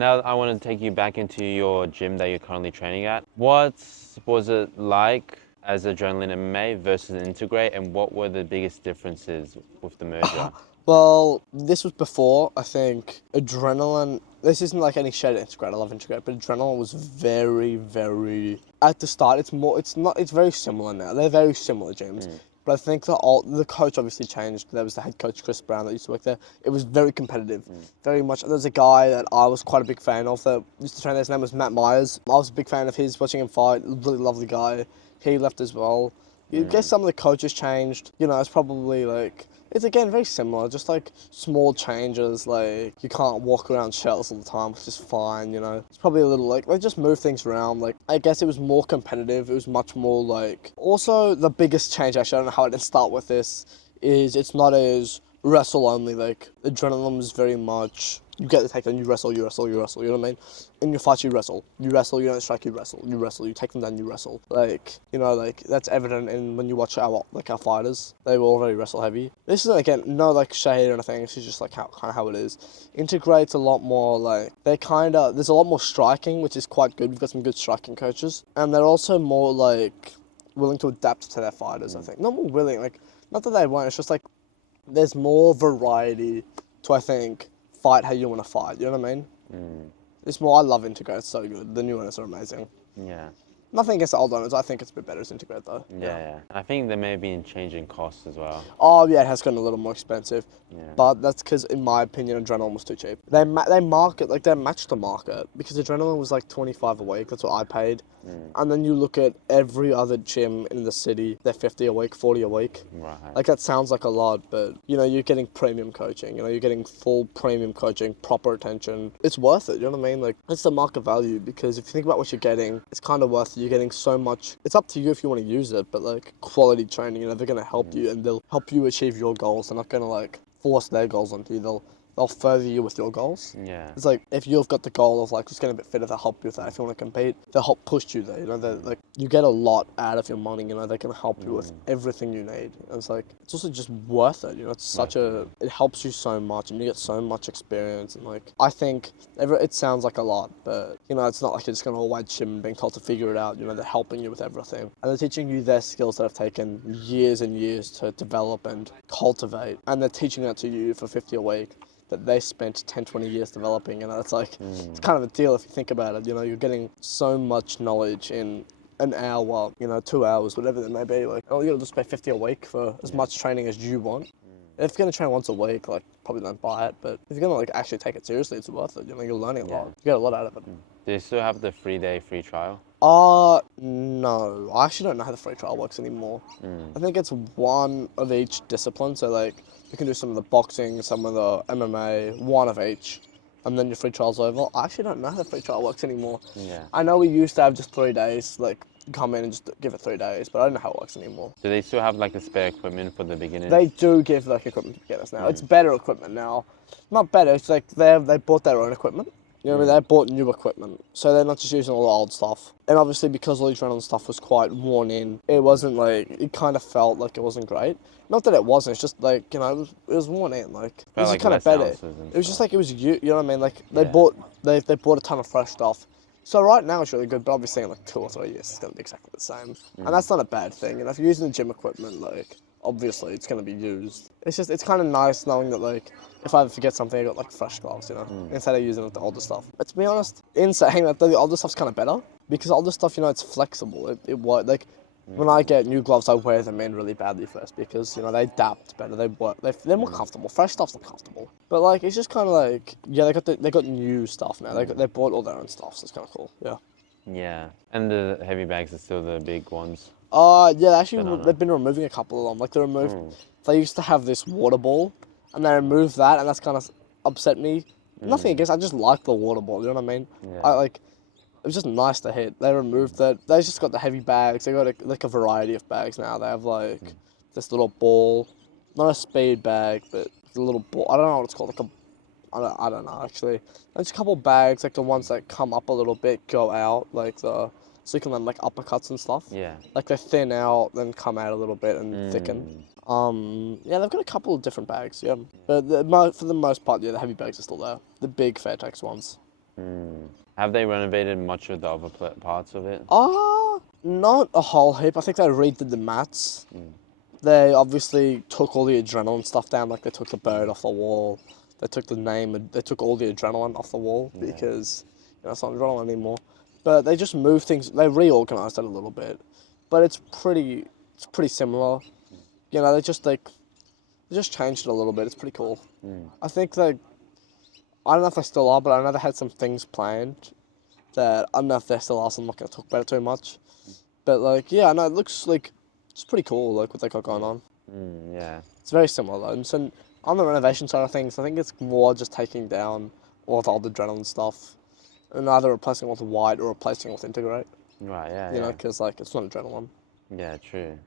Now I want to take you back into your gym that you're currently training at. What was it like as Adrenaline MMA versus Integr8, and what were the biggest differences with the merger? Well, this was before, I think, Adrenaline. This isn't like any shade at Integr8, I love Integr8, but Adrenaline was very, at the start, it's very similar now. They're very similar gyms. But I think the coach obviously changed. There was the head coach, Chris Brown, that used to work there. It was very competitive, very much. There's a guy that I was quite a big fan of that used to train there. His name was Matt Myers. I was a big fan of his, watching him fight. Really lovely guy. He left as well. You guess some of the coaches changed. You know, it's probably like, it's again very similar, just like small changes, like you can't walk around shells all the time, which is fine, you know. It's probably a little like, they just move things around. Like, I guess it was more competitive, it was much more like, also the biggest change, actually, I don't know how I didn't start with this, is it's not as wrestle only, like Adrenaline was very much, you get the takedown, you wrestle, you know what I mean? In your fights, you wrestle, you don't strike, you wrestle, you take them down, you wrestle. Like, you know, like, that's evident in when you watch our fighters, they were all very wrestle heavy. This is, again, no, like, shade or anything, this is just, like, kind of how it is. Integr8's a lot more, like, there's a lot more striking, which is quite good, we've got some good striking coaches, and they're also more, like, willing to adapt to their fighters, I think. Not more willing, like, not that they won't, it's just, like, there's more variety to, I think, fight how you want to fight, you know what I mean? It's more, I love Integr8, it's so good. The new owners are amazing. Yeah. Nothing against the old owners, I think it's a bit better as Integr8 though. Yeah. I think there may have been changing costs as well. Oh yeah, it has gotten a little more expensive. Yeah. But that's because, in my opinion, Adrenaline was too cheap. They market, like, they matched the market, because Adrenaline was like 25 a week, that's what I paid. And then you look at every other gym in the city, they're 50 a week, 40 a week. Right. Like, that sounds like a lot, but, you know, you're getting premium coaching, you know, you're getting full premium coaching, proper attention. It's worth it, you know what I mean? Like, it's the market value, because if you think about what you're getting, it's kind of worth it. You're getting so much. It's up to you if you want to use it, but, like, quality training, you know, they're going to help you, and they'll help you achieve your goals. They're not going to, like, force their goals onto you. They'll further you with your goals. Yeah. It's like, if you've got the goal of, like, just getting a bit fitter, they'll help you with that. If you want to compete, they'll help push you there, you know. They're like, you get a lot out of your money, you know. They can help you with everything you need. And it's like, it's also just worth it, you know. It's such it helps you so much, and you get so much experience. And, like, I think it sounds like a lot, but, you know, it's not like you're just going to white gym and being told to figure it out. You know, they're helping you with everything, and they're teaching you their skills that have taken years and years to develop and cultivate, and they're teaching that to you for 50 a week that they spent 10, 20 years developing. You know, it's like, it's kind of a deal if you think about it. You know, you're getting so much knowledge in an hour, you know, 2 hours, whatever it may be. Like, oh, you'll just pay 50 a week for as much training as you want. If you're going to train once a week, like, probably don't buy it, but if you're going to, like, actually take it seriously, it's worth it. You know, you're learning a lot. You get a lot out of it. Do you still have the 3-day free trial? No. I actually don't know how the free trial works anymore. I think it's one of each discipline, so, like, you can do some of the boxing, some of the MMA, one of each, and then your free trial's over. I actually don't know how the free trial works anymore. Yeah. I know we used to have just 3 days, like, come in and just give it 3 days, but I don't know how it works anymore. Do they still have like the spare equipment for the beginners? They do give, like, equipment to beginners now. It's better equipment now. Not better, it's like they bought their own equipment. You know what I mean? They bought new equipment, so they're not just using all the old stuff. And obviously, because all the Adrenaline stuff was quite worn in, it wasn't like, it kind of felt like it wasn't great. Not that it wasn't, it's just like, you know, it was worn in, like, it was like just kind of better. It was just like, it was you know what I mean? Like, they bought a ton of fresh stuff. So right now it's really good, but obviously in like 2 or 3 years it's going to be exactly the same. And that's not a bad thing. And if you're using the gym equipment, like, obviously it's going to be used. It's kind of nice knowing that, like, if I ever forget something, I got, like, fresh gloves, you know, instead of using, like, the older stuff. But to be honest, in saying that, the older stuff's kind of better, because the older stuff, you know, it's flexible. It works. Like, when I get new gloves, I wear them in really badly first, because, you know, they adapt better. They work. They're more comfortable. Fresh stuff's not comfortable. But, like, it's just kind of like, yeah, they got new stuff now. They bought all their own stuff, so it's kind of cool. Yeah. Yeah. And the heavy bags are still the big ones. Yeah, actually, they've been removing a couple of them. Like, they used to have this water ball, and they removed that, and that's kind of upset me. Nothing against, I just like the water ball, you know what I mean? Yeah. It was just nice to hit. They removed that. They just got the heavy bags. They got a variety of bags now. They have, like, this little ball, not a speed bag, but the little ball. I don't know what it's called. Like I don't know, actually. There's a couple of bags, like the ones that come up a little bit, go out, like so you can, like, uppercuts and stuff. Yeah. Like, they thin out, then come out a little bit and thicken. Yeah, they've got a couple of different bags, yeah. But for the most part, yeah, the heavy bags are still there. The big Fairtex ones. Have they renovated much of the other parts of it? Not a whole heap. I think they redid the mats. They obviously took all the adrenaline stuff down, like they took the bird off the wall. They took the name, and they took all the adrenaline off the wall because it's not adrenaline anymore. But they just moved things. They reorganized it a little bit, but it's pretty similar. They just changed it a little bit. It's pretty cool. I think I don't know if they still are, but I know they had some things planned that I don't know if they still are. So I'm not gonna talk about it too much. But yeah, no, it looks like it's pretty cool. Like what they got going on. Yeah. It's very similar though. And so on the renovation side of things, I think it's more just taking down all the old adrenaline stuff and either replacing it with white or replacing it with Integr8. Right. Yeah. You know, because it's not adrenaline. Yeah. True.